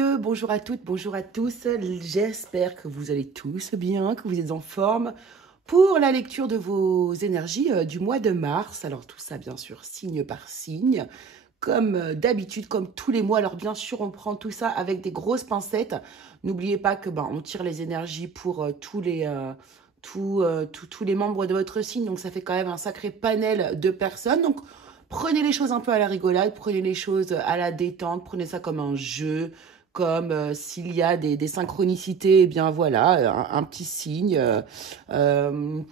merveilleux, bonjour à toutes, bonjour à tous. J'espère que vous allez tous bien, que vous êtes en forme pour la lecture de vos énergies du mois de mars. Alors tout ça, bien sûr, signe par signe, comme d'habitude, comme tous les mois. Alors bien sûr, on prend tout ça avec des grosses pincettes. N'oubliez pas que on tire les énergies pour tous les membres de votre signe. Donc ça fait quand même un sacré panel de personnes. Donc prenez les choses un peu à la rigolade, prenez les choses à la détente, prenez ça comme un jeu, comme s'il y a des synchronicités, eh bien voilà, un petit signe,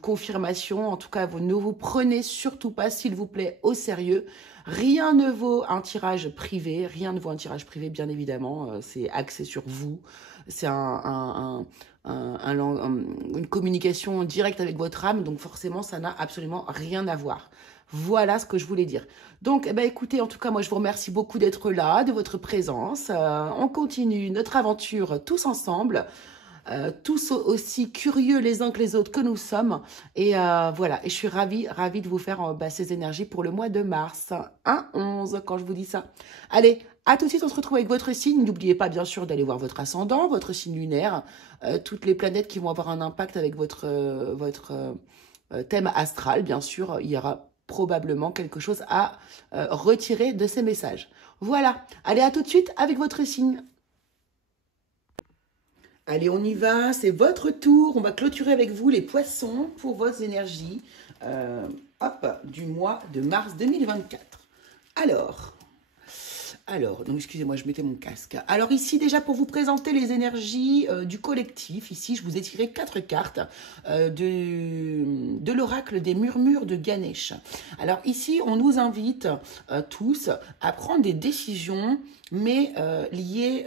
confirmation. En tout cas, vous ne vous prenez surtout pas, s'il vous plaît, au sérieux. Rien ne vaut un tirage privé, rien ne vaut un tirage privé, bien évidemment, c'est axé sur vous. C'est une communication directe avec votre âme, donc forcément, ça n'a absolument rien à voir. Voilà ce que je voulais dire. Donc, écoutez, en tout cas, moi, je vous remercie beaucoup d'être là, de votre présence. On continue notre aventure tous ensemble, tous aussi curieux les uns que les autres que nous sommes. Et voilà, et je suis ravie de vous faire ces énergies pour le mois de mars. 1-11, quand je vous dis ça. Allez, à tout de suite, on se retrouve avec votre signe. N'oubliez pas, bien sûr, d'aller voir votre ascendant, votre signe lunaire, toutes les planètes qui vont avoir un impact avec votre thème astral, bien sûr. Il y aura probablement quelque chose à retirer de ces messages. Voilà, allez, à tout de suite avec votre signe. Allez, on y va, c'est votre tour. On va clôturer avec vous les poissons pour vos énergies du mois de mars 2024. Alors, donc excusez-moi, je mettais mon casque. Alors ici, déjà pour vous présenter les énergies du collectif, ici je vous ai tiré 4 cartes de l'oracle des murmures de Ganesh. Alors ici, on nous invite tous à prendre des décisions, mais liées,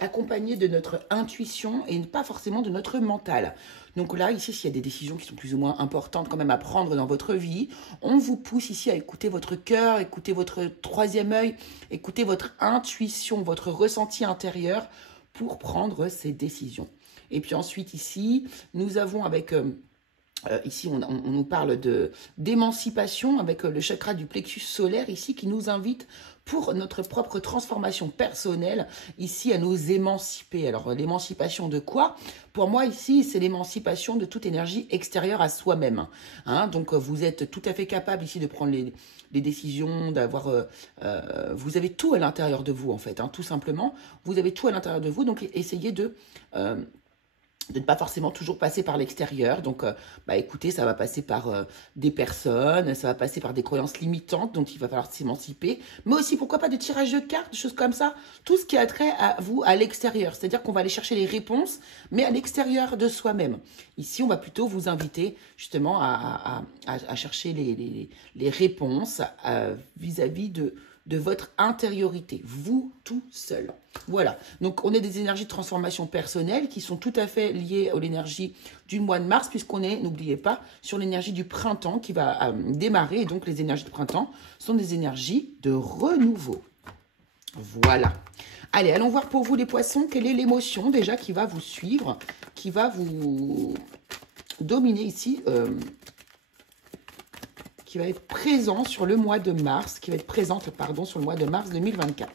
accompagnées de notre intuition et pas forcément de notre mental. Donc là, ici, s'il y a des décisions qui sont plus ou moins importantes quand même à prendre dans votre vie, on vous pousse ici à écouter votre cœur, écouter votre troisième œil, écouter votre intuition, votre ressenti intérieur pour prendre ces décisions. Et puis ensuite, ici, nous avons avec... ici, on nous parle d'émancipation avec le chakra du plexus solaire ici qui nous invite pour notre propre transformation personnelle ici à nous émanciper. Alors l'émancipation de quoi? Pour moi ici, c'est l'émancipation de toute énergie extérieure à soi-même. Hein, donc vous êtes tout à fait capable ici de prendre les décisions, d'avoir... vous avez tout à l'intérieur de vous en fait, hein, tout simplement. Vous avez tout à l'intérieur de vous, donc essayez de ne pas forcément toujours passer par l'extérieur. Donc, écoutez, ça va passer par des personnes, ça va passer par des croyances limitantes dont il va falloir s'émanciper, mais aussi, pourquoi pas, de tirage de cartes, des choses comme ça, tout ce qui a trait à vous, à l'extérieur. C'est-à-dire qu'on va aller chercher les réponses, mais à l'extérieur de soi-même. Ici, on va plutôt vous inviter, justement, à chercher les réponses vis-à-vis de votre intériorité, vous tout seul. Voilà, donc on a des énergies de transformation personnelle qui sont tout à fait liées à l'énergie du mois de mars, puisqu'on est, n'oubliez pas, sur l'énergie du printemps qui va démarrer, et donc les énergies de printemps sont des énergies de renouveau. Voilà. Allez, allons voir pour vous les poissons, quelle est l'émotion déjà qui va vous suivre, qui va vous dominer ici, qui va être présent sur le mois de mars, sur le mois de mars 2024.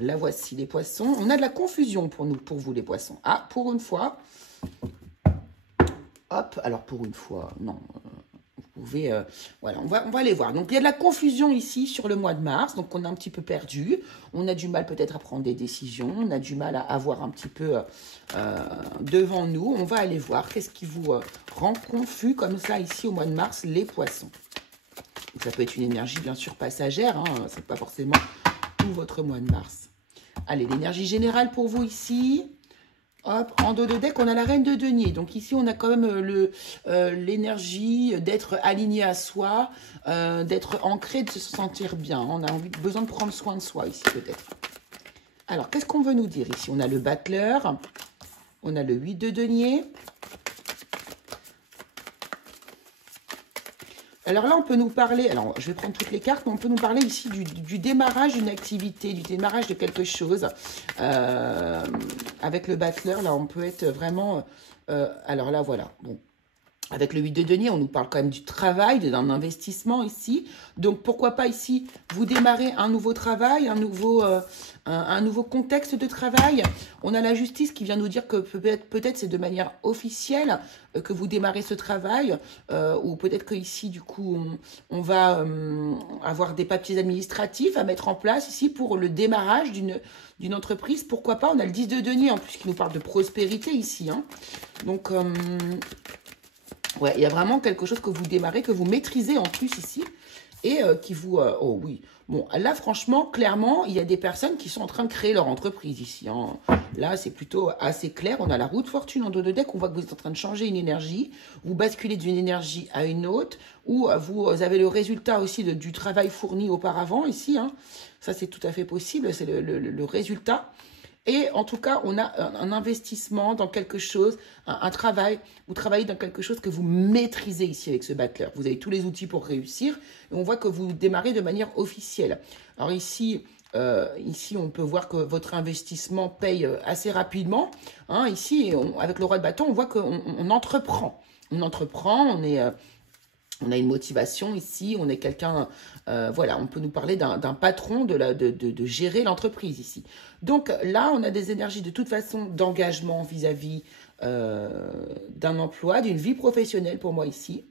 La voici, les poissons. On a de la confusion pour vous, les poissons. Ah, pour une fois. Hop, alors pour une fois, non. Vous pouvez... voilà, on va aller voir. Donc, il y a de la confusion ici sur le mois de mars. Donc, on est un petit peu perdu. On a du mal peut-être à prendre des décisions. On a du mal à avoir un petit peu devant nous. On va aller voir qu'est-ce qui vous rend confus comme ça ici au mois de mars, les poissons. Ça peut être une énergie, bien sûr, passagère. Hein, c'est pas forcément tout votre mois de mars. Allez, l'énergie générale pour vous ici. Hop, en dos de deck, on a la reine de denier. Donc ici, on a quand même l'énergie d'être aligné à soi, d'être ancré, de se sentir bien. On a besoin de prendre soin de soi ici, peut-être. Alors, qu'est-ce qu'on veut nous dire ici? On a le battleur, on a le 8 de denier. Alors là, on peut nous parler, alors je vais prendre toutes les cartes, mais on peut nous parler ici du démarrage d'une activité, du démarrage de quelque chose. Avec le battleur, là, on peut être vraiment... alors là, voilà. Bon. Avec le 8 de denier, on nous parle quand même du travail, d'un investissement ici. Donc, pourquoi pas ici, vous démarrez un nouveau travail, un nouveau contexte de travail. On a la justice qui vient nous dire que peut-être c'est de manière officielle que vous démarrez ce travail. Ou peut-être qu'ici, du coup, on va avoir des papiers administratifs à mettre en place ici pour le démarrage d'une entreprise. Pourquoi pas? On a le 10 de denier en plus qui nous parle de prospérité ici. Hein. Donc... ouais, il y a vraiment quelque chose que vous démarrez, que vous maîtrisez en plus ici, et qui vous... oh oui, bon, là, franchement, clairement, il y a des personnes qui sont en train de créer leur entreprise ici. Hein. Là, c'est plutôt assez clair. On a la roue de fortune en dos de deck. On voit que vous êtes en train de changer une énergie. Vous basculez d'une énergie à une autre, ou vous avez le résultat aussi du travail fourni auparavant ici. Hein. Ça, c'est tout à fait possible. C'est le résultat. Et en tout cas, on a un investissement dans quelque chose, un travail. Vous travaillez dans quelque chose que vous maîtrisez ici avec ce battleur. Vous avez tous les outils pour réussir. Et on voit que vous démarrez de manière officielle. Alors ici, on peut voir que votre investissement paye assez rapidement. Hein, ici, avec le roi de bâton, on voit qu'on entreprend. On entreprend, on a une motivation ici, on est quelqu'un, voilà, on peut nous parler d'un patron de gérer l'entreprise ici. Donc là, on a des énergies de toute façon d'engagement vis-à-vis d'un emploi, d'une vie professionnelle pour moi ici,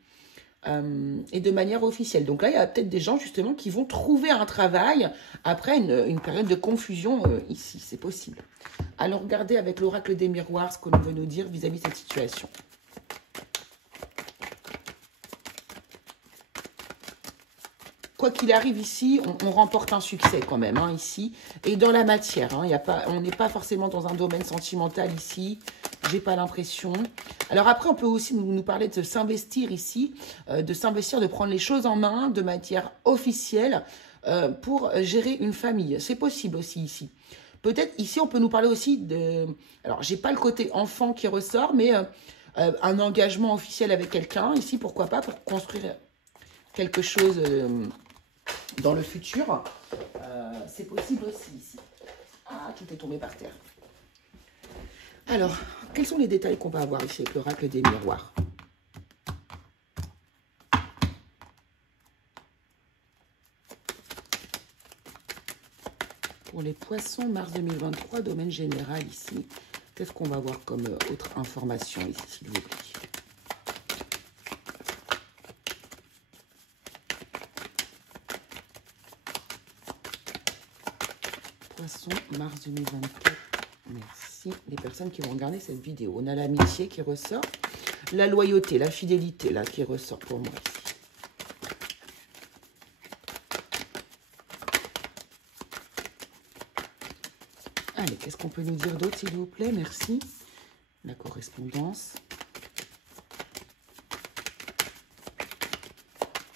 et de manière officielle. Donc là, il y a peut-être des gens justement qui vont trouver un travail après une période de confusion ici, c'est possible. Alors regardez avec l'oracle des miroirs ce qu'on veut nous dire vis-à-vis de cette situation. Quoi qu'il arrive ici, on remporte un succès quand même, hein, ici. Et dans la matière, hein, on n'est pas forcément dans un domaine sentimental ici. J'ai pas l'impression. Alors après, on peut aussi nous parler de s'investir ici, de prendre les choses en main de matière officielle pour gérer une famille. C'est possible aussi ici. Peut-être ici, on peut nous parler aussi de... Alors, j'ai pas le côté enfant qui ressort, mais un engagement officiel avec quelqu'un. Ici, pourquoi pas, pour construire quelque chose... dans le futur, c'est possible aussi ici. Ah, tout est tombé par terre. Alors, quels sont les détails qu'on va avoir ici avec l'oracle des miroirs? Pour les poissons, mars 2023, domaine général ici. Qu'est-ce qu'on va avoir comme autre information ici, s'il vous plaît? Poisson, mars 2024. Merci. Les personnes qui vont regarder cette vidéo. On a l'amitié qui ressort. La loyauté, la fidélité, là, qui ressort pour moi ici. Allez, qu'est-ce qu'on peut nous dire d'autre, s'il vous plaît? Merci. La correspondance.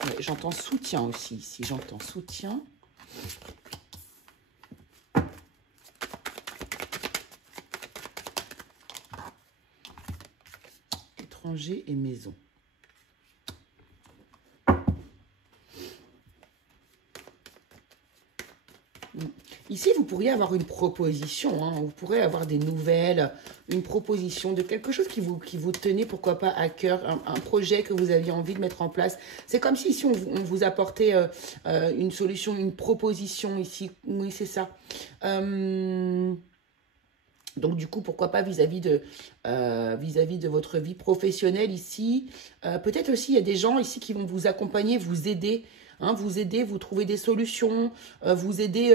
Ouais, j'entends soutien aussi ici. J'entends soutien. Et maison. Ici, vous pourriez avoir une proposition, hein, vous pourrez avoir des nouvelles, une proposition de quelque chose qui vous tenait, pourquoi pas, à cœur, un projet que vous aviez envie de mettre en place. C'est comme si ici, on vous apportait une solution, une proposition ici. Oui, c'est ça. Donc, du coup, pourquoi pas vis-à-vis de votre vie professionnelle ici. Peut-être aussi, il y a des gens ici qui vont vous accompagner, vous aider, hein, vous trouver des solutions, vous aider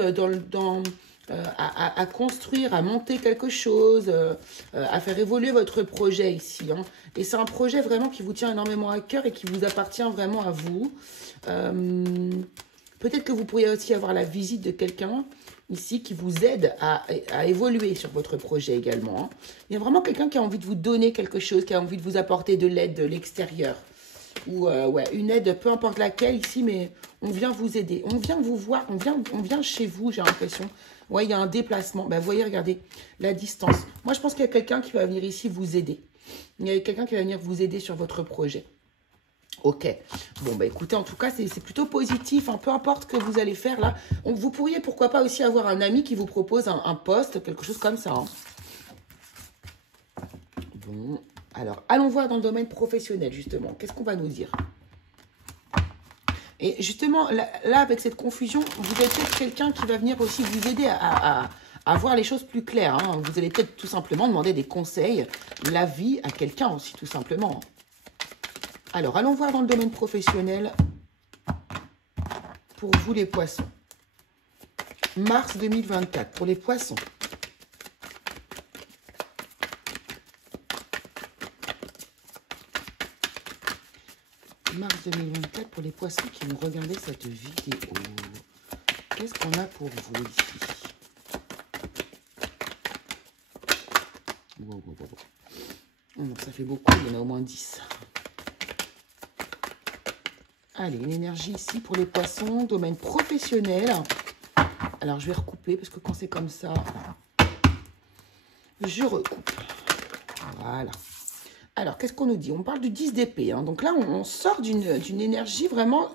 à construire, à monter quelque chose, à faire évoluer votre projet ici. Hein. Et c'est un projet vraiment qui vous tient énormément à cœur et qui vous appartient vraiment à vous. Peut-être que vous pourriez aussi avoir la visite de quelqu'un ici qui vous aide à évoluer sur votre projet également. Hein. Il y a vraiment quelqu'un qui a envie de vous donner quelque chose, qui a envie de vous apporter de l'aide de l'extérieur. Ou ouais, une aide, peu importe laquelle ici, mais on vient vous aider. On vient vous voir, on vient chez vous, j'ai l'impression. Ouais, il y a un déplacement. Ben, vous voyez, regardez, la distance. Moi, je pense qu'il y a quelqu'un qui va venir ici vous aider. Il y a quelqu'un qui va venir vous aider sur votre projet. Ok, bon bah écoutez, en tout cas c'est plutôt positif, hein, peu importe ce que vous allez faire là. Vous pourriez pourquoi pas aussi avoir un ami qui vous propose un poste, quelque chose comme ça. Hein. Bon, Alors, allons voir dans le domaine professionnel, justement. Qu'est-ce qu'on va nous dire? Et justement, là, avec cette confusion, vous êtes peut-être quelqu'un qui va venir aussi vous aider à voir les choses plus claires. Hein. Vous allez peut-être tout simplement demander des conseils, l'avis à quelqu'un aussi, tout simplement. Alors, allons voir dans le domaine professionnel pour vous les poissons. Mars 2024 pour les poissons. Mars 2024 pour les poissons qui vont regarder cette vidéo. Qu'est-ce qu'on a pour vous ici? Wow. Oh non, ça fait beaucoup, il y en a au moins 10. Allez, une énergie ici pour les poissons, domaine professionnel. Alors, je vais recouper parce que quand c'est comme ça, je recoupe. Voilà. Alors, qu'est-ce qu'on nous dit? On parle du 10 d'épée. Hein. Donc là, on sort d'une énergie vraiment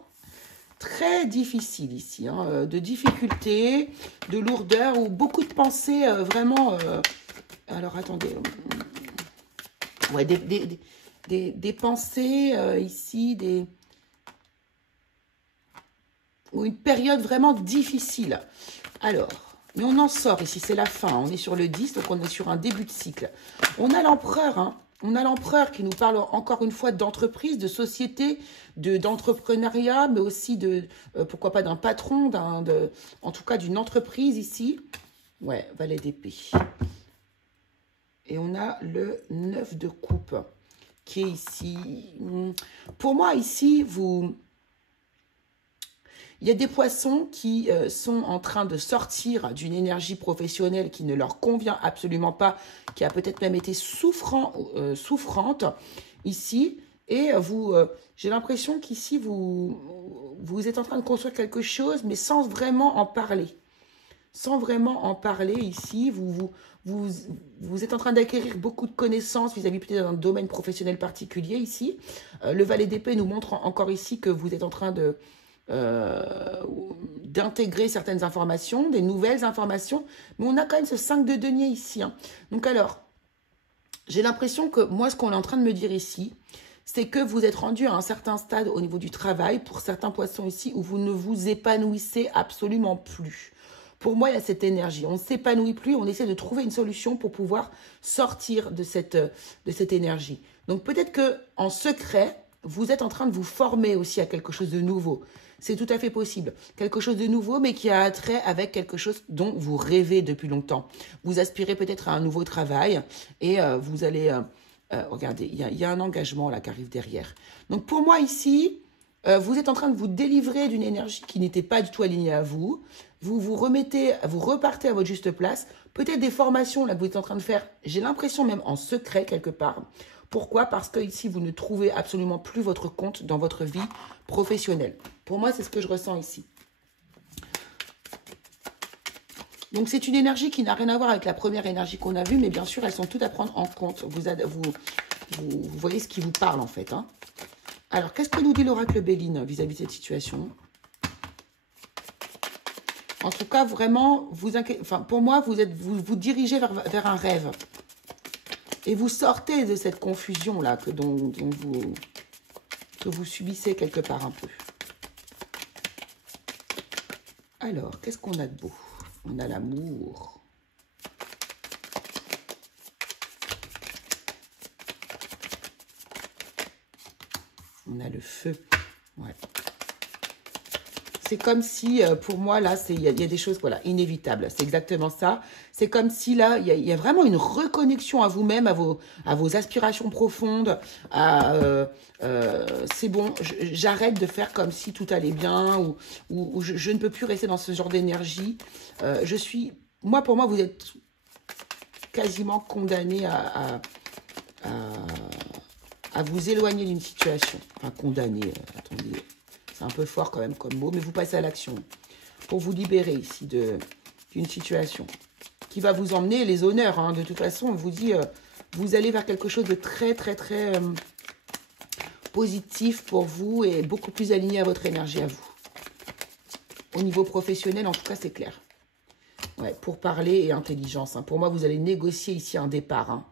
très difficile ici. Hein, de difficulté, de lourdeur, ou beaucoup de pensées vraiment... alors, attendez. Ouais, des pensées ici, ou une période vraiment difficile. Alors, mais on en sort ici, c'est la fin. On est sur le 10, donc on est sur un début de cycle. On a l'empereur, hein. On a l'empereur qui nous parle encore une fois d'entreprise, de société, d'entrepreneuriat, mais aussi de, pourquoi pas d'un patron, en tout cas d'une entreprise ici. Ouais, valet d'épée. Et on a le 9 de coupe qui est ici. Pour moi, ici, il y a des poissons qui sont en train de sortir d'une énergie professionnelle qui ne leur convient absolument pas, qui a peut-être même été souffrante ici. Et j'ai l'impression qu'ici, vous êtes en train de construire quelque chose, mais sans vraiment en parler. Sans vraiment en parler ici, vous êtes en train d'acquérir beaucoup de connaissances vis-à-vis peut-être d'un domaine professionnel particulier ici. Le valet d'épée nous montre encore ici que vous êtes en train d'intégrer certaines informations, des nouvelles informations, mais on a quand même ce 5 de denier ici. Hein. Donc alors, j'ai l'impression que moi, ce qu'on est en train de me dire ici, c'est que vous êtes rendu à un certain stade au niveau du travail, pour certains poissons ici, où vous ne vous épanouissez absolument plus. Pour moi, il y a cette énergie. On ne s'épanouit plus, on essaie de trouver une solution pour pouvoir sortir de cette énergie. Donc peut-être qu'en secret, vous êtes en train de vous former aussi à quelque chose de nouveau. C'est tout à fait possible. Quelque chose de nouveau, mais qui a attrait avec quelque chose dont vous rêvez depuis longtemps. Vous aspirez peut-être à un nouveau travail et vous allez... regardez, il y a un engagement là qui arrive derrière. Donc pour moi ici, vous êtes en train de vous délivrer d'une énergie qui n'était pas du tout alignée à vous. Vous repartez à votre juste place. Peut-être des formations là que vous êtes en train de faire, j'ai l'impression même en secret quelque part. Pourquoi? Parce que ici, vous ne trouvez absolument plus votre compte dans votre vie professionnelle. Pour moi, c'est ce que je ressens ici. Donc, c'est une énergie qui n'a rien à voir avec la première énergie qu'on a vue, mais bien sûr, elles sont toutes à prendre en compte. Vous voyez ce qui vous parle, en fait. Hein. Alors, qu'est-ce que nous dit l'oracle Béline vis-à-vis de cette situation? En tout cas, vraiment, pour moi, vous dirigez vers un rêve. Et vous sortez de cette confusion-là que vous subissez quelque part un peu. Alors, qu'est-ce qu'on a de beau? On a l'amour. On a le feu. Ouais. C'est comme si, pour moi, là, il y a des choses voilà, inévitables. C'est exactement ça. C'est comme si, là, il y a vraiment une reconnexion à vous-même, à vos aspirations profondes. C'est bon, j'arrête de faire comme si tout allait bien ou je ne peux plus rester dans ce genre d'énergie. Pour moi, vous êtes quasiment condamné à vous éloigner d'une situation. Enfin, condamné, attendez... C'est un peu fort quand même comme mot, mais vous passez à l'action pour vous libérer ici d'une situation qui va vous emmener les honneurs. Hein. De toute façon, on vous dit, vous allez vers quelque chose de très, très, très positif pour vous et beaucoup plus aligné à votre énergie à vous. Au niveau professionnel, en tout cas, c'est clair. Ouais, pour parler et intelligence. Hein. Pour moi, vous allez négocier ici un départ. Hein.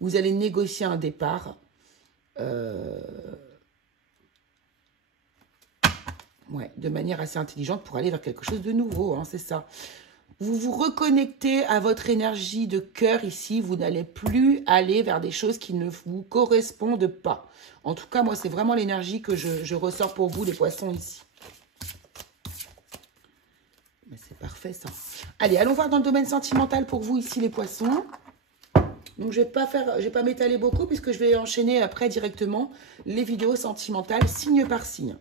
Vous allez négocier un départ. Ouais, de manière assez intelligente pour aller vers quelque chose de nouveau, hein, c'est ça. Vous vous reconnectez à votre énergie de cœur ici. Vous n'allez plus aller vers des choses qui ne vous correspondent pas. En tout cas, moi, c'est vraiment l'énergie que je ressors pour vous, les poissons, ici. Mais c'est parfait, ça. Allez, allons voir dans le domaine sentimental pour vous, ici, les poissons. Donc, je vais pas m'étaler beaucoup puisque je vais enchaîner après directement les vidéos sentimentales, signe par signe.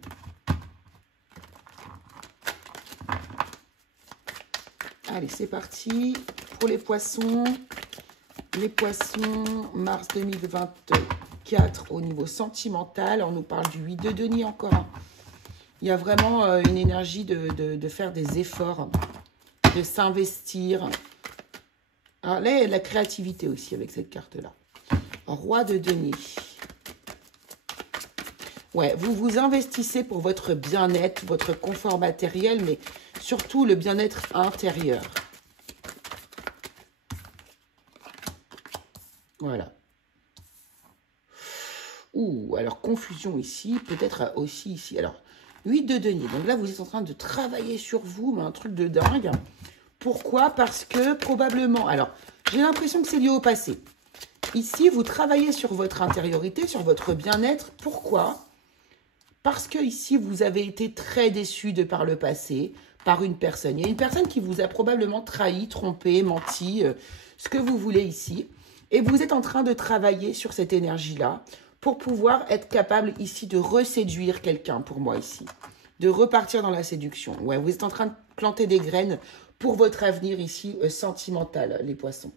Allez, c'est parti pour les poissons. Les poissons, mars 2024 au niveau sentimental. On nous parle du 8 de denier encore. Il y a vraiment une énergie de faire des efforts, de s'investir. Alors là, il y a de la créativité aussi avec cette carte-là. Roi de denier. Ouais, vous vous investissez pour votre bien-être, votre confort matériel, mais surtout le bien-être intérieur. Voilà. Ouh, alors confusion ici, peut-être aussi ici. Alors, 8 de denier. Donc là, vous êtes en train de travailler sur vous, mais un truc de dingue. Pourquoi? Parce que probablement... Alors, j'ai l'impression que c'est lié au passé. Ici, vous travaillez sur votre intériorité, sur votre bien-être. Pourquoi? Parce que ici, vous avez été très déçu de par le passé, par une personne. Il y a une personne qui vous a probablement trahi, trompé, menti, ce que vous voulez ici. Et vous êtes en train de travailler sur cette énergie-là pour pouvoir être capable ici de reséduire quelqu'un pour moi ici. De repartir dans la séduction. Ouais, vous êtes en train de planter des graines pour votre avenir ici sentimental, les poissons.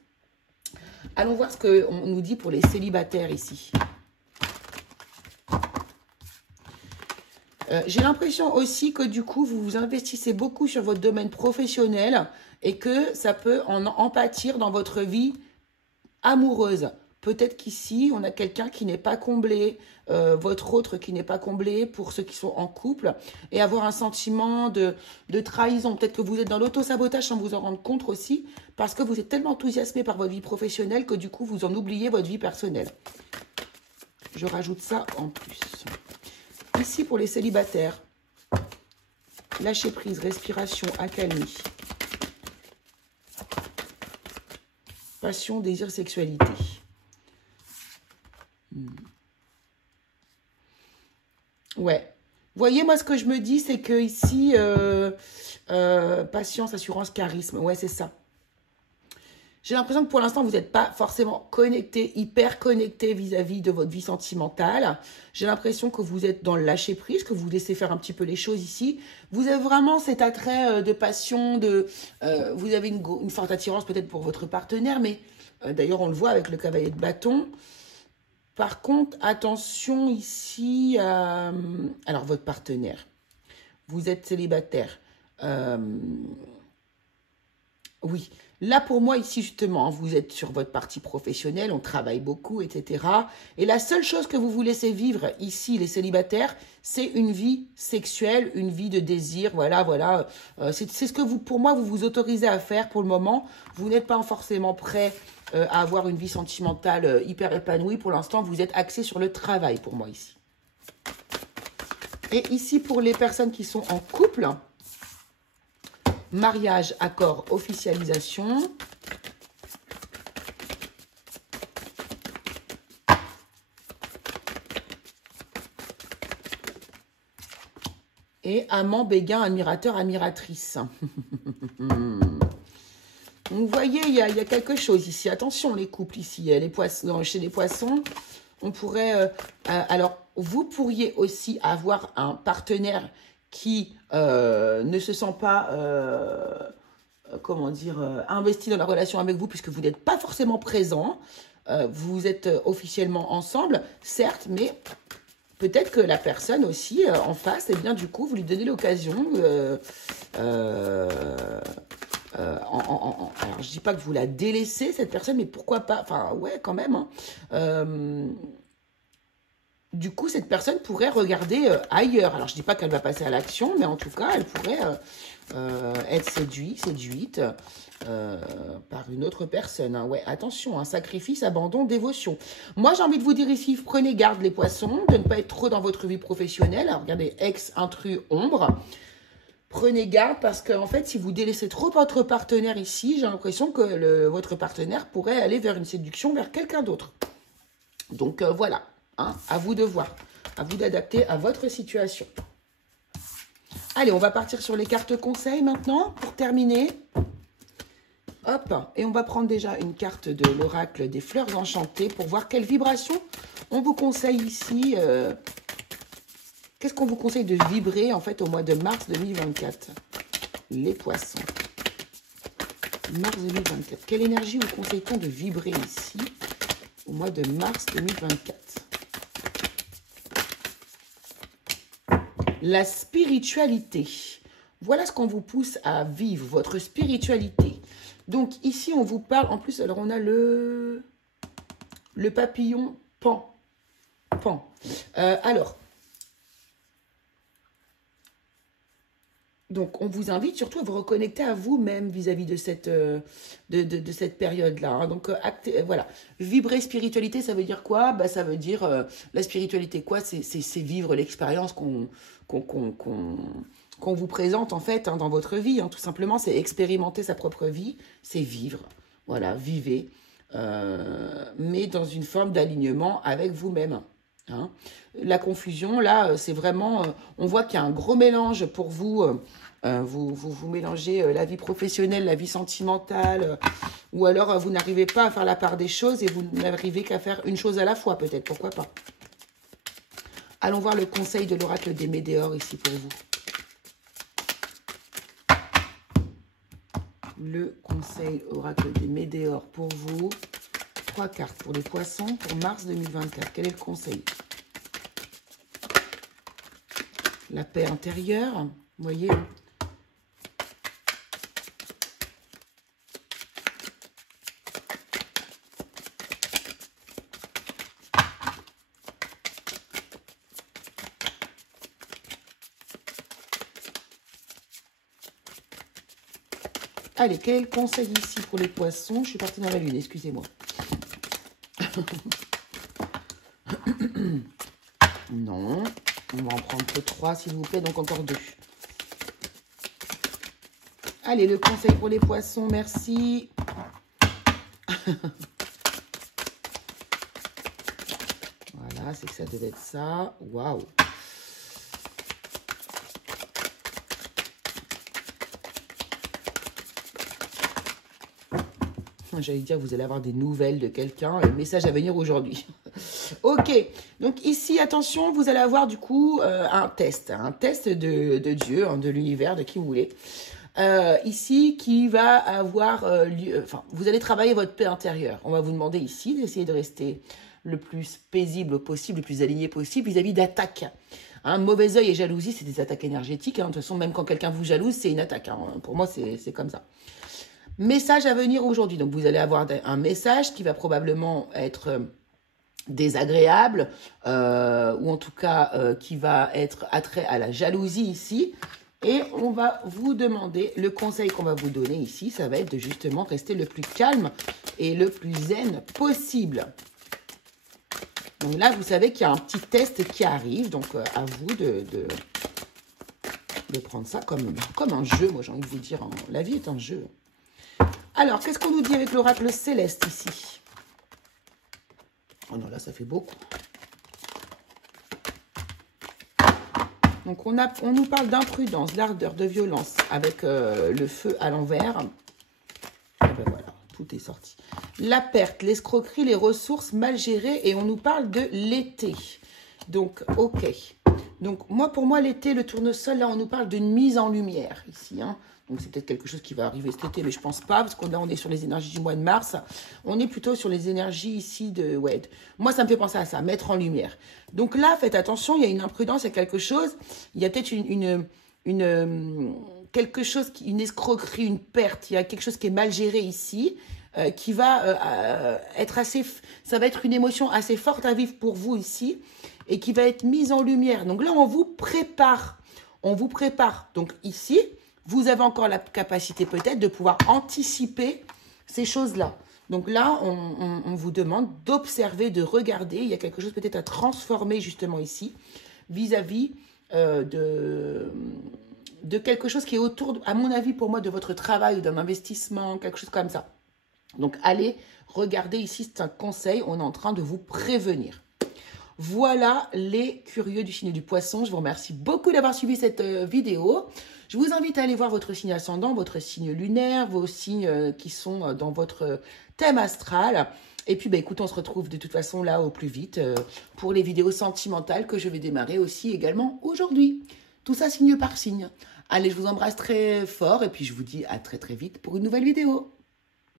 Allons voir ce qu'on nous dit pour les célibataires ici. J'ai l'impression aussi que du coup, vous vous investissez beaucoup sur votre domaine professionnel et que ça peut en pâtir dans votre vie amoureuse. Peut-être qu'ici, on a quelqu'un qui n'est pas comblé, votre autre qui n'est pas comblé pour ceux qui sont en couple et avoir un sentiment de trahison. Peut-être que vous êtes dans l'auto-sabotage sans vous en rendre compte aussi parce que vous êtes tellement enthousiasmé par votre vie professionnelle que du coup, vous en oubliez votre vie personnelle. Je rajoute ça en plus. Ici, pour les célibataires, lâcher prise, respiration, accalmie. Passion, désir, sexualité. Ouais. Vous voyez, moi, ce que je me dis, c'est que ici, patience, assurance, charisme. Ouais, c'est ça. J'ai l'impression que pour l'instant, vous n'êtes pas forcément connecté, hyper connecté vis-à-vis de votre vie sentimentale. J'ai l'impression que vous êtes dans le lâcher-prise, que vous laissez faire un petit peu les choses ici. Vous avez vraiment cet attrait de passion, vous avez une forte attirance peut-être pour votre partenaire, mais d'ailleurs, on le voit avec le cavalier de bâton. Par contre, attention ici, alors votre partenaire, vous êtes célibataire. Oui, là pour moi ici justement, vous êtes sur votre partie professionnelle, on travaille beaucoup, etc. Et la seule chose que vous vous laissez vivre ici, les célibataires, c'est une vie sexuelle, une vie de désir, voilà. C'est ce que vous, pour moi, vous vous autorisez à faire pour le moment. Vous n'êtes pas forcément prêt à avoir une vie sentimentale hyper épanouie. Pour l'instant, vous êtes axé sur le travail pour moi ici. Et ici, pour les personnes qui sont en couple... Mariage, accord, officialisation. Et amant, béguin, admirateur, admiratrice. Vous voyez, il y a quelque chose ici. Attention, les couples ici. Les poissons, chez les poissons, on pourrait... alors, vous pourriez aussi avoir un partenaire qui ne se sent pas, comment dire, investi dans la relation avec vous puisque vous n'êtes pas forcément présent. Vous êtes officiellement ensemble, certes, mais peut-être que la personne aussi en face, et bien du coup, vous lui donnez l'occasion. Alors, je dis pas que vous la délaissez, cette personne, mais pourquoi pas, enfin, ouais, quand même, hein, du coup, cette personne pourrait regarder ailleurs. Alors, je ne dis pas qu'elle va passer à l'action, mais en tout cas, elle pourrait être séduite par une autre personne. Hein. Ouais, attention, sacrifice, abandon, dévotion. Moi, j'ai envie de vous dire ici, prenez garde les poissons, de ne pas être trop dans votre vie professionnelle. Alors, regardez, ex, intrus, ombre. Prenez garde parce qu'en fait, si vous délaissez trop votre partenaire ici, j'ai l'impression que votre partenaire pourrait aller vers une séduction vers quelqu'un d'autre. Donc, voilà. À vous de voir, à vous d'adapter à votre situation. Allez, on va partir sur les cartes conseils maintenant pour terminer. Hop, et on va prendre déjà une carte de l'oracle des fleurs enchantées pour voir quelle vibration on vous conseille ici. Qu'est-ce qu'on vous conseille de vibrer en fait au mois de mars 2024? Les poissons. Mars 2024. Quelle énergie vous conseille-t-on de vibrer ici au mois de mars 2024? La spiritualité. Voilà ce qu'on vous pousse à vivre, votre spiritualité. Donc ici, on vous parle, en plus, alors on a le papillon pan. Donc, on vous invite surtout à vous reconnecter à vous-même vis-à-vis de cette, de cette période-là. Hein. Donc, voilà. Vibrer spiritualité, ça veut dire quoi? Ça veut dire, la spiritualité, quoi? C'est vivre l'expérience qu'on vous présente, en fait, dans votre vie. Tout simplement, c'est expérimenter sa propre vie. C'est vivre. Voilà, vivez. Mais dans une forme d'alignement avec vous-même. La confusion, là, c'est vraiment... on voit qu'il y a un gros mélange pour vous. Vous mélangez la vie professionnelle, la vie sentimentale, ou alors vous n'arrivez pas à faire la part des choses et vous n'arrivez qu'à faire une chose à la fois, peut-être, pourquoi pas. Allons voir le conseil de l'oracle des Médéors ici pour vous. Le conseil oracle des Médéors pour vous. 3 cartes pour les poissons pour mars 2024. Quel est le conseil? La paix intérieure, vous voyez. Allez, quel est le conseil ici pour les poissons? Je suis partie dans la lune, excusez-moi. Non, on va en prendre que 3 s'il vous plaît, donc encore 2. Allez, le conseil pour les poissons, merci. Voilà, c'est que ça devait être ça. Waouh. J'allais dire, vous allez avoir des nouvelles de quelqu'un, le message à venir aujourd'hui. Ok, donc ici, attention, vous allez avoir du coup un test de Dieu, de l'univers, de qui vous voulez. Ici, qui va avoir lieu, vous allez travailler votre paix intérieure. On va vous demander ici d'essayer de rester le plus paisible possible, le plus aligné possible vis-à-vis d'attaques. Mauvais œil et jalousie, c'est des attaques énergétiques. De toute façon, même quand quelqu'un vous jalouse, c'est une attaque. Pour moi, c'est comme ça. Message à venir aujourd'hui. Donc, vous allez avoir un message qui va probablement être désagréable ou en tout cas qui va être attrait à la jalousie ici. Et on va vous demander, le conseil qu'on va vous donner ici, ça va être de justement rester le plus calme et le plus zen possible. Donc là, vous savez qu'il y a un petit test qui arrive. Donc, à vous de prendre ça comme un jeu. Moi, j'ai envie de vous dire, la vie est un jeu. Alors, qu'est-ce qu'on nous dit avec l'oracle céleste ici? Oh non, là, ça fait beaucoup. Donc, on nous parle d'imprudence, d'ardeur, de violence avec le feu à l'envers. Et ben voilà, tout est sorti. La perte, l'escroquerie, les ressources mal gérées. Et on nous parle de l'été. Donc, ok. Donc, pour moi, l'été, le tournesol, là, on nous parle d'une mise en lumière ici, Donc, c'est peut-être quelque chose qui va arriver cet été, mais je pense pas, parce qu'on est sur les énergies du mois de mars. On est plutôt sur les énergies ici de... Ouais, moi, ça me fait penser à ça, mettre en lumière. Donc là, faites attention, il y a une imprudence, il y a quelque chose. Il y a peut-être quelque chose, une escroquerie, une perte. Il y a quelque chose qui est mal géré ici. qui va être assez... Ça va être une émotion assez forte à vivre pour vous ici et qui va être mise en lumière. Donc là, on vous prépare. On vous prépare. Donc ici, vous avez encore la capacité peut-être de pouvoir anticiper ces choses-là. Donc là, on vous demande d'observer, de regarder. Il y a quelque chose peut-être à transformer justement ici vis-à-vis de quelque chose qui est autour, à mon avis, pour moi, de votre travail ou d'un investissement, quelque chose comme ça. Donc, allez regarder ici, c'est un conseil, on est en train de vous prévenir. Voilà les curieux du signe du poisson. Je vous remercie beaucoup d'avoir suivi cette vidéo. Je vous invite à aller voir votre signe ascendant, votre signe lunaire, vos signes qui sont dans votre thème astral. Et puis, écoute, on se retrouve de toute façon là au plus vite pour les vidéos sentimentales que je vais démarrer aussi également aujourd'hui. Tout ça signe par signe. Allez, je vous embrasse très fort et puis je vous dis à très très vite pour une nouvelle vidéo.